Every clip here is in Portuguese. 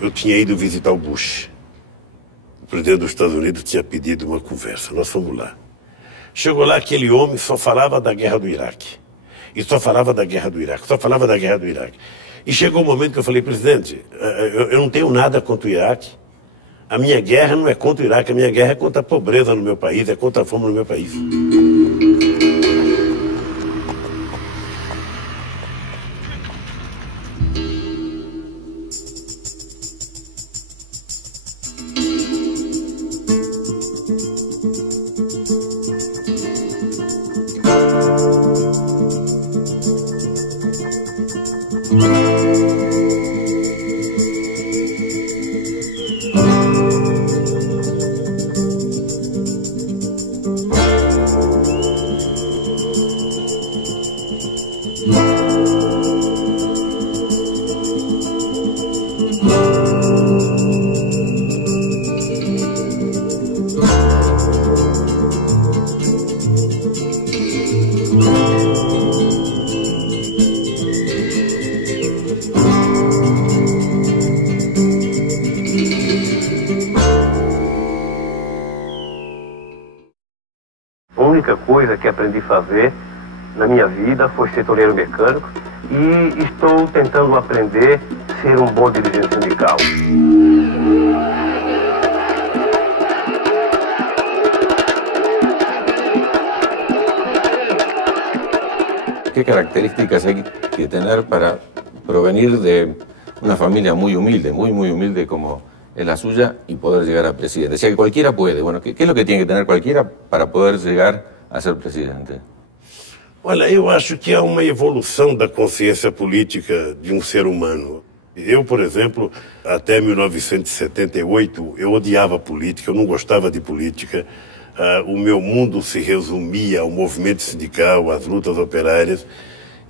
eu tinha ido visitar o Bush. O presidente dos Estados Unidos tinha pedido uma conversa. Nós fomos lá. Chegou lá, aquele homem só falava da guerra do Iraque. E só falava da guerra do Iraque, só falava da guerra do Iraque. E chegou o momento que eu falei, presidente, eu não tenho nada contra o Iraque. A minha guerra não é contra o Iraque, a minha guerra é contra a pobreza no meu país, é contra a fome no meu país. A única coisa que aprendi a fazer na minha vida foi ser toleiro mecânico e estou tentando aprender a ser um bom dirigente sindical. ¿Qué características hay que tener para provenir de una familia muy humilde como es la suya y poder llegar a presidente? O sea, que cualquiera puede. Bueno, ¿qué es lo que tiene que tener cualquiera para poder llegar a ser presidente? Olha, eu acho que há uma evolução da consciência política de um ser humano. Eu, por exemplo, até 1978, eu odiava política, eu não gostava de política. O meu mundo se resumia ao movimento sindical, às lutas operárias.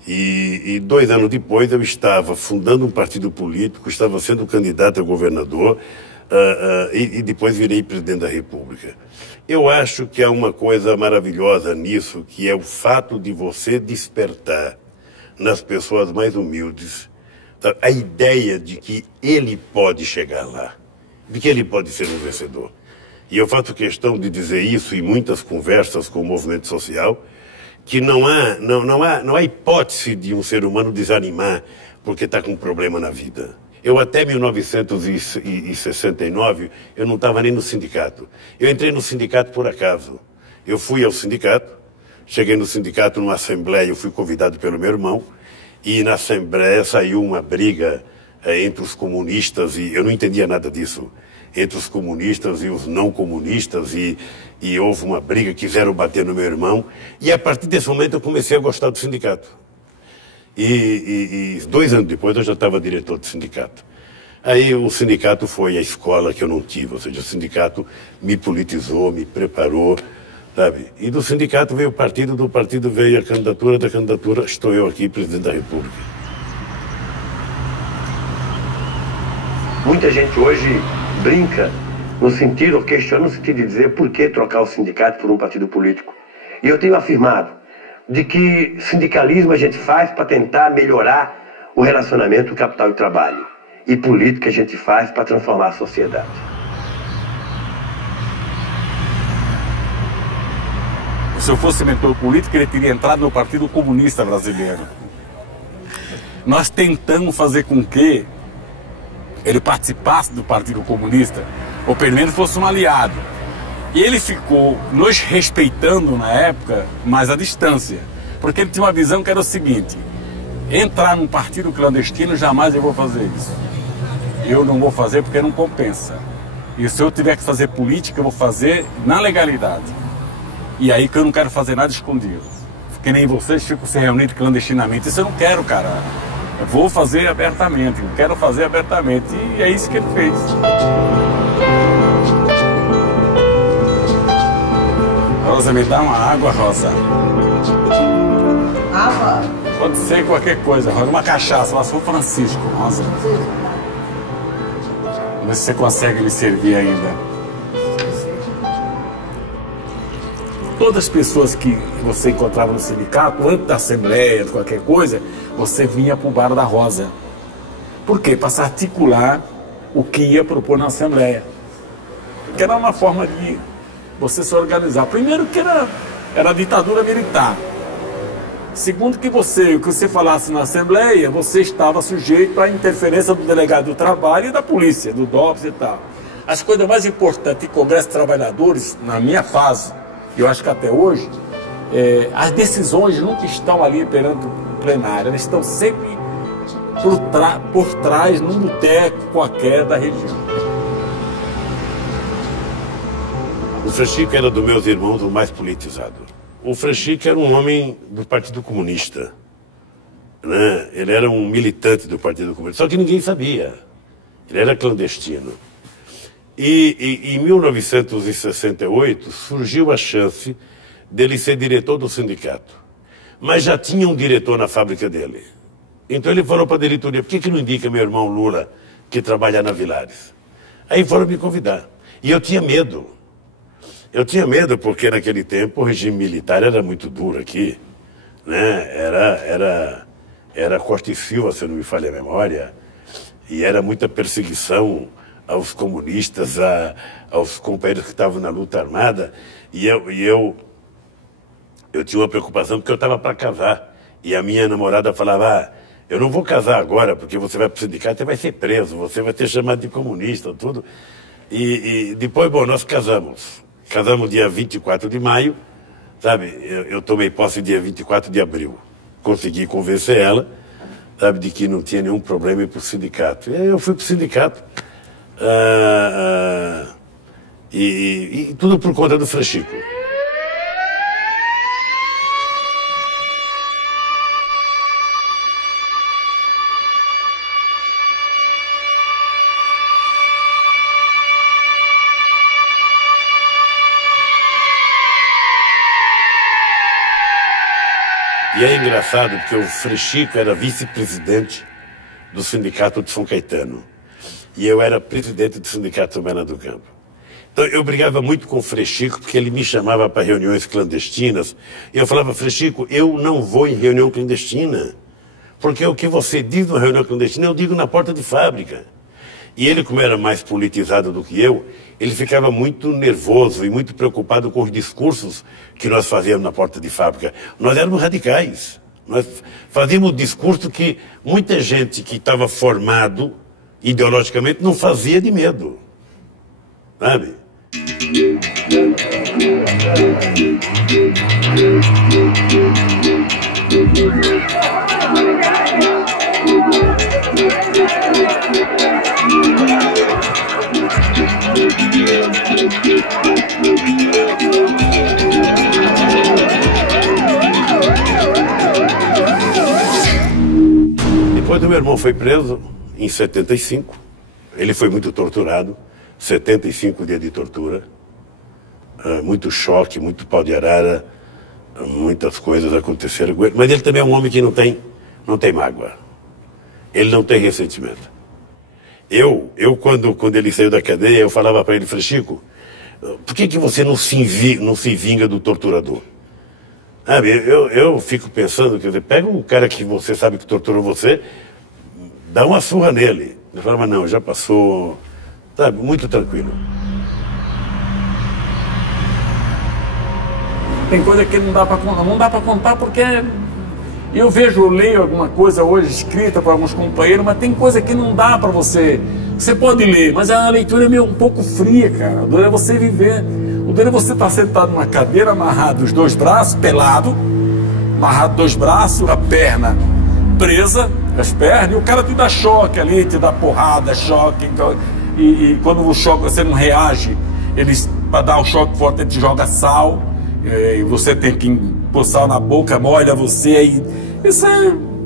E 2 anos depois eu estava fundando um partido político, estava sendo candidato a governador e depois virei presidente da República. Eu acho que há uma coisa maravilhosa nisso, que é o fato de você despertar nas pessoas mais humildes a ideia de que ele pode chegar lá, de que ele pode ser um vencedor. E eu faço questão de dizer isso em muitas conversas com o movimento social, que não há hipótese de um ser humano desanimar porque está com um problema na vida. Eu até 1969, eu não estava nem no sindicato. Eu entrei no sindicato por acaso. Eu fui ao sindicato, cheguei no sindicato numa assembleia, eu fui convidado pelo meu irmão, e na assembleia saiu uma briga entre os comunistas, e eu não entendia nada disso, entre os comunistas e os não comunistas, e houve uma briga, quiseram bater no meu irmão, e a partir desse momento eu comecei a gostar do sindicato. E 2 anos depois eu já estava diretor do sindicato. Aí o sindicato foi a escola que eu não tive, ou seja, o sindicato me politizou, me preparou, sabe? E do sindicato veio o partido, do partido veio a candidatura, da candidatura estou eu aqui, presidente da República. Muita gente hoje brinca no sentido, questiona no sentido de dizer por que trocar o sindicato por um partido político. E eu tenho afirmado de que sindicalismo a gente faz para tentar melhorar o relacionamento capital e trabalho. E política a gente faz para transformar a sociedade. Se eu fosse mentor político, ele teria entrado no Partido Comunista Brasileiro. Nós tentamos fazer com que ele participasse do Partido Comunista, ou pelo menos fosse um aliado. E ele ficou nos respeitando na época, mas à distância. Porque ele tinha uma visão que era o seguinte: entrar num partido clandestino, jamais eu vou fazer isso. Eu não vou fazer porque não compensa. E se eu tiver que fazer política, eu vou fazer na legalidade. E aí que eu não quero fazer nada escondido. Que nem vocês ficam se reunindo clandestinamente. Isso eu não quero, cara. Eu vou fazer abertamente, eu quero fazer abertamente. E é isso que ele fez. Rosa, me dá uma água, Rosa. Água? Pode ser qualquer coisa, Rosa. Uma cachaça, uma São Francisco, Rosa. Vê se você consegue me servir ainda. Todas as pessoas que você encontrava no sindicato, antes da assembleia, de qualquer coisa, você vinha para o Bar da Rosa. Por quê? Para se articular o que ia propor na Assembleia. Que era uma forma de você se organizar. Primeiro que era a ditadura militar. Segundo que o que você falasse na Assembleia, você estava sujeito à interferência do delegado do trabalho e da polícia, do DOPS e tal. As coisas mais importantes em Congresso de Trabalhadores, na minha fase, e eu acho que até hoje, as decisões nunca estão ali perante o plenário, elas estão sempre por trás, num boteco qualquer da região. O Frei Chico era dos meus irmãos o mais politizado. O Frei Chico era um homem do Partido Comunista, né? Ele era um militante do Partido Comunista, só que ninguém sabia. Ele era clandestino. E em 1968 surgiu a chance dele ser diretor do sindicato. Mas já tinha um diretor na fábrica dele. Então ele falou para a diretoria, por que não indica meu irmão Lula, que trabalha na Vilares? Aí foram me convidar. E eu tinha medo. Eu tinha medo porque naquele tempo o regime militar era muito duro aqui, né? Era Costa e Silva, se não me falha a memória, e era muita perseguição aos comunistas, aos companheiros que estavam na luta armada, e eu tinha uma preocupação porque eu estava para casar, e a minha namorada falava, eu não vou casar agora porque você vai para o sindicato e vai ser preso, você vai ser chamado de comunista, tudo. E depois, bom, nós casamos. Casamos dia 24 de maio, sabe? Eu tomei posse dia 24 de abril. Consegui convencer ela, sabe, de que não tinha nenhum problema ir para o sindicato. E aí eu fui para o sindicato. E tudo por conta do Frei Chico. E é engraçado porque o Frei Chico era vice-presidente do Sindicato de São Caetano. E eu era presidente do Sindicato São Bernardo do Campo. Então eu brigava muito com o Frei Chico porque ele me chamava para reuniões clandestinas. E eu falava, Frei Chico, eu não vou em reunião clandestina. Porque o que você diz na reunião clandestina, eu digo na porta de fábrica. E ele, como era mais politizado do que eu, ele ficava muito nervoso e muito preocupado com os discursos que nós fazíamos na porta de fábrica. Nós éramos radicais. Nós fazíamos discurso que muita gente que estava formado ideologicamente não fazia de medo. Sabe? Depois o meu irmão foi preso em 75. Ele foi muito torturado. 75 dias de tortura. Muito choque, muito pau de arara. Muitas coisas aconteceram com ele. Mas ele também é um homem que não tem mágoa. Ele não tem ressentimento. Eu quando ele saiu da cadeia, eu falava para ele, Frei Chico, por que você não se vinga do torturador? Eu fico pensando, quer dizer, pega um cara que você sabe que torturou você, dá uma surra nele. Ele falava, não, já passou, sabe, muito tranquilo. Tem coisa que não dá para contar porque eu leio alguma coisa hoje escrita para alguns companheiros, mas tem coisa que não dá para você. Você pode ler, mas a leitura é meio um pouco fria, cara. O duro é você viver. O duro é você estar sentado numa cadeira, amarrado os dois braços, pelado, amarrado dois braços, a perna presa, as pernas, e o cara te dá choque ali, te dá porrada, choque. E quando o choque você não reage, eles, para dar o choque forte, ele te joga sal. E você tem que pôr sal na boca, molha você.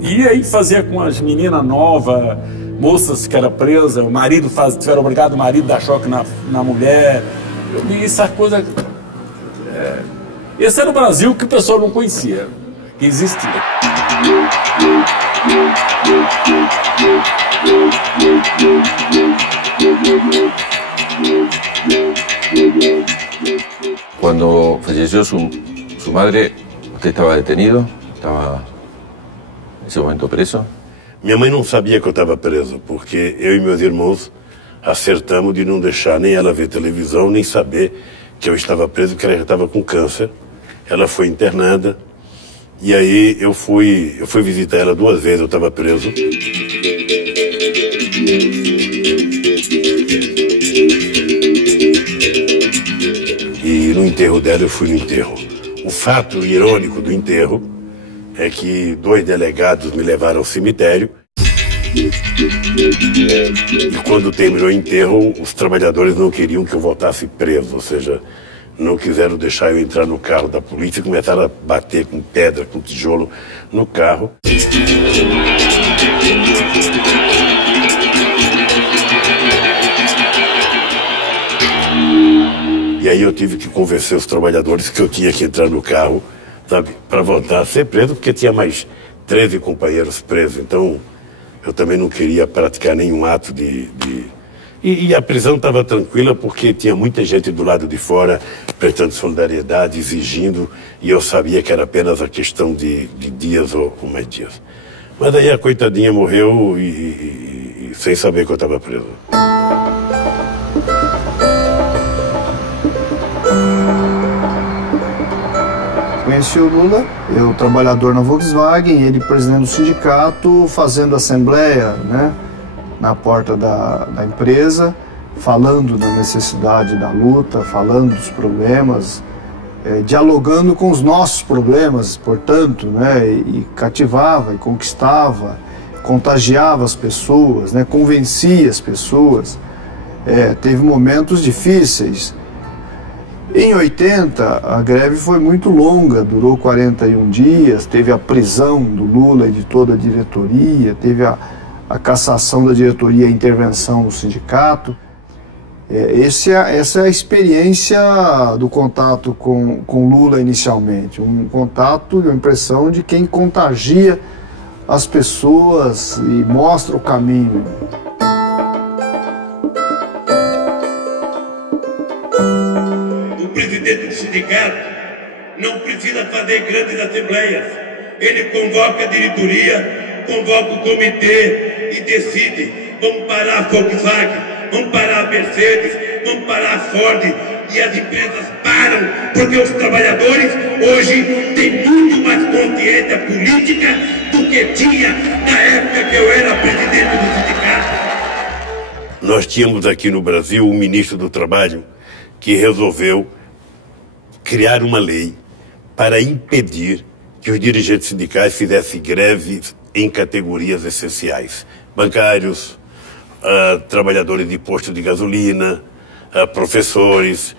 E aí fazia com as meninas novas, moças que eram presas, o marido tiveram obrigado o marido a dar choque na mulher. Eu vi essa coisa. Esse era o Brasil que o pessoal não conhecia, que existia. Cuando falleció su madre, ¿usted estaba detenido? ¿Estaba en ese momento preso? Minha mãe não sabia que eu estava preso, porque eu e meus irmãos, acertamos de não deixar nem ela ver televisão, nem saber que eu estava preso, que ela já estava com câncer. Ela foi internada, e aí eu fui visitar ela 2 vezes, eu estava preso. E no enterro dela, eu fui no enterro. O fato irônico do enterro é que 2 delegados me levaram ao cemitério. E quando terminou o enterro, os trabalhadores não queriam que eu voltasse preso, ou seja, não quiseram deixar eu entrar no carro da polícia e começaram a bater com pedra, com tijolo no carro. E aí eu tive que convencer os trabalhadores que eu tinha que entrar no carro, sabe, para voltar a ser preso, porque tinha mais 13 companheiros presos, então eu também não queria praticar nenhum ato E a prisão estava tranquila porque tinha muita gente do lado de fora prestando solidariedade, exigindo, e eu sabia que era apenas a questão de dias ou mais dias. Mas aí a coitadinha morreu e sem saber que eu estava preso. Conheci o Lula, eu trabalhador na Volkswagen, ele presidente do sindicato, fazendo assembleia, né, na porta da empresa, falando da necessidade da luta, falando dos problemas, dialogando com os nossos problemas, portanto, né, e cativava, e conquistava, contagiava as pessoas, né, convencia as pessoas. Teve momentos difíceis. Em 80, a greve foi muito longa, durou 41 dias, teve a prisão do Lula e de toda a diretoria, teve a cassação da diretoria e a intervenção do sindicato. Essa é a experiência do contato com Lula inicialmente, um contato, uma impressão de quem contagia as pessoas e mostra o caminho. O presidente do sindicato não precisa fazer grandes assembleias. Ele convoca a diretoria, convoca o comitê e decide: vamos parar a Volkswagen, vamos parar a Mercedes, vamos parar a Ford, e as empresas param, porque os trabalhadores hoje têm muito mais consciência política do que tinha na época que eu era presidente do sindicato. Nós tínhamos aqui no Brasil um ministro do Trabalho que resolveu criar uma lei para impedir que os dirigentes sindicais fizessem greves em categorias essenciais. Bancários, trabalhadores de posto de gasolina, professores.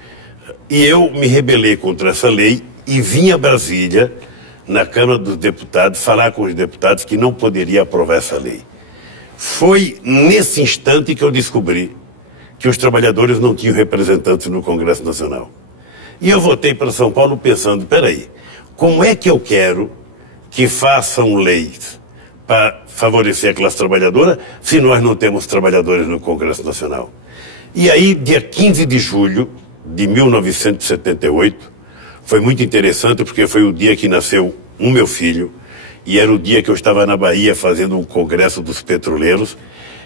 E eu me rebelei contra essa lei e vim a Brasília, na Câmara dos Deputados, falar com os deputados que não poderia aprovar essa lei. Foi nesse instante que eu descobri que os trabalhadores não tinham representantes no Congresso Nacional. E eu voltei para São Paulo pensando, peraí, como é que eu quero que façam leis para favorecer a classe trabalhadora se nós não temos trabalhadores no Congresso Nacional? E aí, dia 15 de julho de 1978, foi muito interessante porque foi o dia que nasceu o meu filho e era o dia que eu estava na Bahia fazendo um congresso dos petroleiros,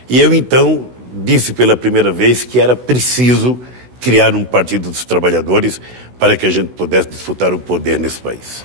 e eu então disse pela primeira vez que era preciso criar um partido dos trabalhadores para que a gente pudesse disputar o poder nesse país.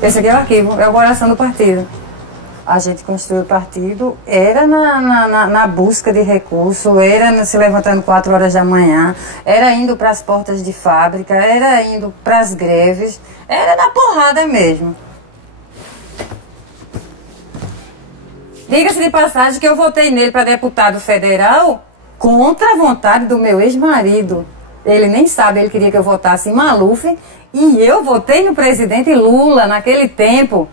Esse aqui é o arquivo, é o coração do partido. A gente construiu o partido, era na busca de recurso, era se levantando 4 horas da manhã, era indo para as portas de fábrica, era indo para as greves, era na porrada mesmo. Diga-se de passagem que eu votei nele para deputado federal contra a vontade do meu ex-marido. Ele nem sabe, ele queria que eu votasse em Maluf, e eu votei no presidente Lula naquele tempo.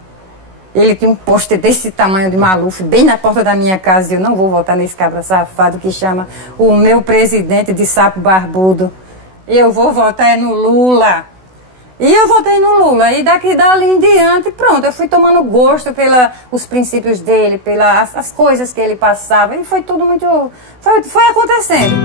Ele tinha um pôster desse tamanho de Maluf, bem na porta da minha casa. Eu não vou votar nesse cabra safado que chama o meu presidente de sapo barbudo. Eu vou votar no Lula. E eu votei no Lula. E dali em diante, pronto, eu fui tomando gosto pelos princípios dele, pelas coisas que ele passava. E foi tudo muito... Foi acontecendo.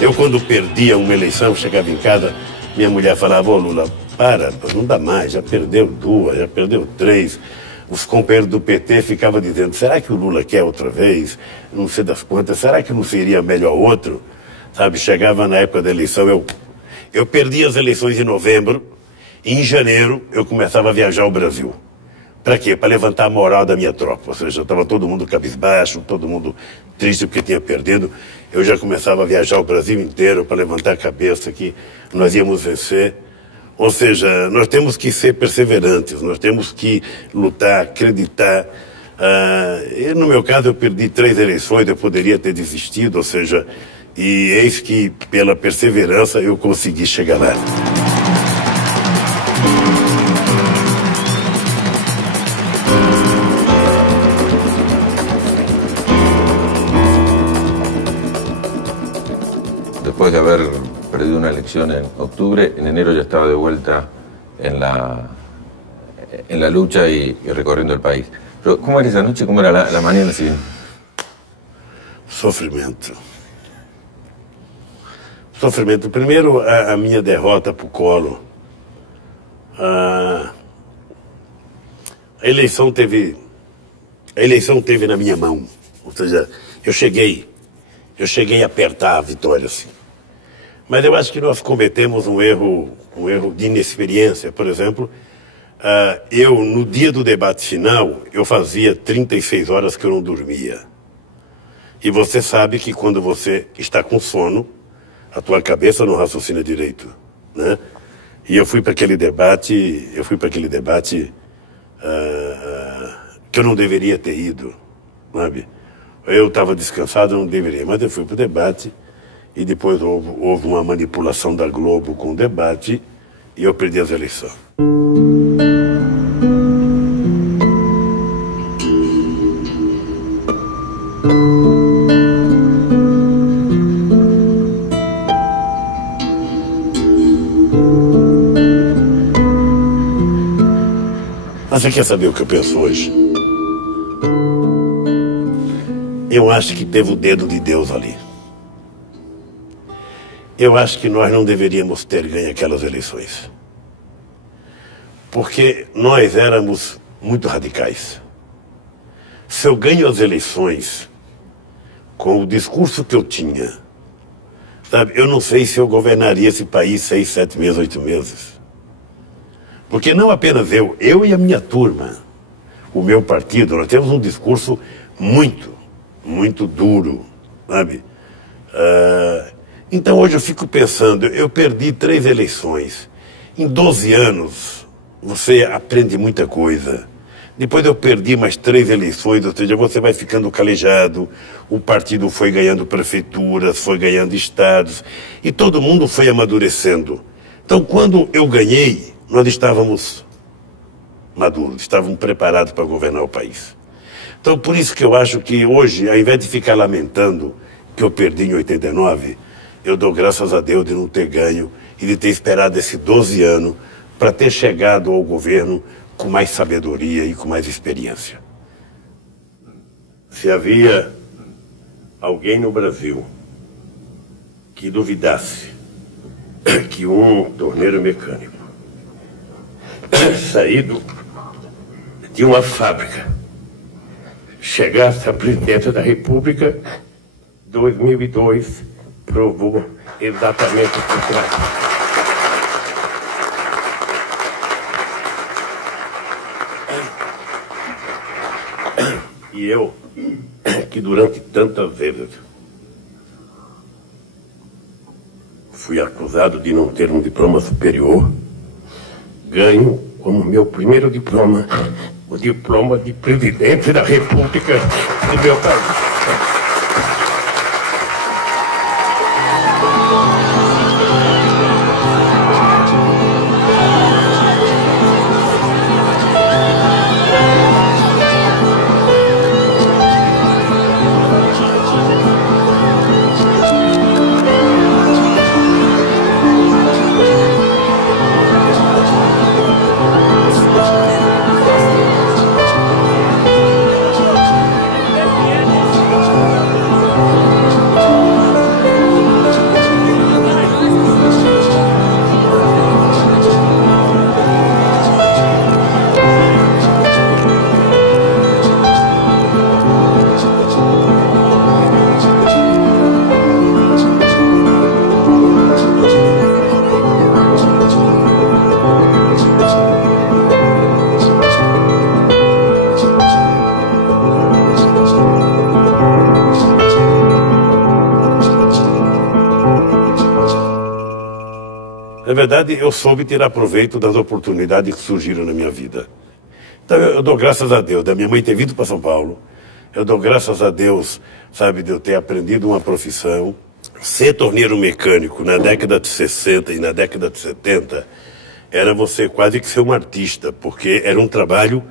Eu, quando perdia uma eleição, chegava em casa, minha mulher falava: ô Lula, para, não dá mais, já perdeu 2, já perdeu 3. Os companheiros do PT ficavam dizendo: será que o Lula quer outra vez? Não sei das quantas, será que não seria melhor outro? Sabe, chegava na época da eleição, eu perdi as eleições em novembro, e em janeiro eu começava a viajar ao Brasil. Para quê? Para levantar a moral da minha tropa. Ou seja, estava todo mundo cabisbaixo, todo mundo triste porque tinha perdido. Eu já começava a viajar o Brasil inteiro para levantar a cabeça que nós íamos vencer. Ou seja, nós temos que ser perseverantes, nós temos que lutar, acreditar. E no meu caso, eu perdi 3 eleições, eu poderia ter desistido, ou seja, e eis que pela perseverança eu consegui chegar lá. Después de haber perdido una elección en octubre, en enero ya estaba de vuelta en la lucha y recorriendo el país. Pero, ¿cómo era esa noche? ¿Cómo era la mañana siguiente? Sofrimento. Sofrimento. Primeiro, a minha derrota para o Collor. A eleição teve na minha mão. Ou seja, eu cheguei a apertar a vitória, assim. Mas eu acho que nós cometemos um erro de inexperiência. Por exemplo, no dia do debate final, eu fazia 36 horas que eu não dormia. E você sabe que quando você está com sono, a tua cabeça não raciocina direito, né? E eu fui para aquele debate, que eu não deveria ter ido, sabe? Eu estava descansado, eu não deveria, mas eu fui para o debate e depois houve uma manipulação da Globo com o debate e eu perdi as eleições. Mas você quer saber o que eu penso hoje? Eu acho que teve o dedo de Deus ali. Eu acho que nós não deveríamos ter ganho aquelas eleições. Porque nós éramos muito radicais. Se eu ganho as eleições com o discurso que eu tinha, sabe, eu não sei se eu governaria esse país 6, 7 meses, 8 meses. Porque não apenas eu e a minha turma, o meu partido, nós temos um discurso muito duro, sabe? Então hoje eu fico pensando, eu perdi 3 eleições. Em 12 anos, você aprende muita coisa. Depois eu perdi mais 3 eleições, ou seja, você vai ficando calejado, o partido foi ganhando prefeituras, foi ganhando estados, e todo mundo foi amadurecendo. Então quando eu ganhei, nós estávamos maduros, estávamos preparados para governar o país. Então, por isso que eu acho que hoje, ao invés de ficar lamentando que eu perdi em 89, eu dou graças a Deus de não ter ganho e de ter esperado esses 12 anos para ter chegado ao governo com mais sabedoria e com mais experiência. Se havia alguém no Brasil que duvidasse que um torneiro mecânico saído de uma fábrica chegasse à presidência da República, 2002 provou exatamente o contrário. E eu, que durante tantas vezes fui acusado de não ter um diploma superior, ganho como meu primeiro diploma o diploma de presidente da República do meu país. Na verdade, eu soube tirar proveito das oportunidades que surgiram na minha vida. Então, eu dou graças a Deus da minha mãe ter vindo para São Paulo. Eu dou graças a Deus, sabe, de eu ter aprendido uma profissão. Ser torneiro mecânico na década de 60 e na década de 70 era você quase que ser um artista, porque era um trabalho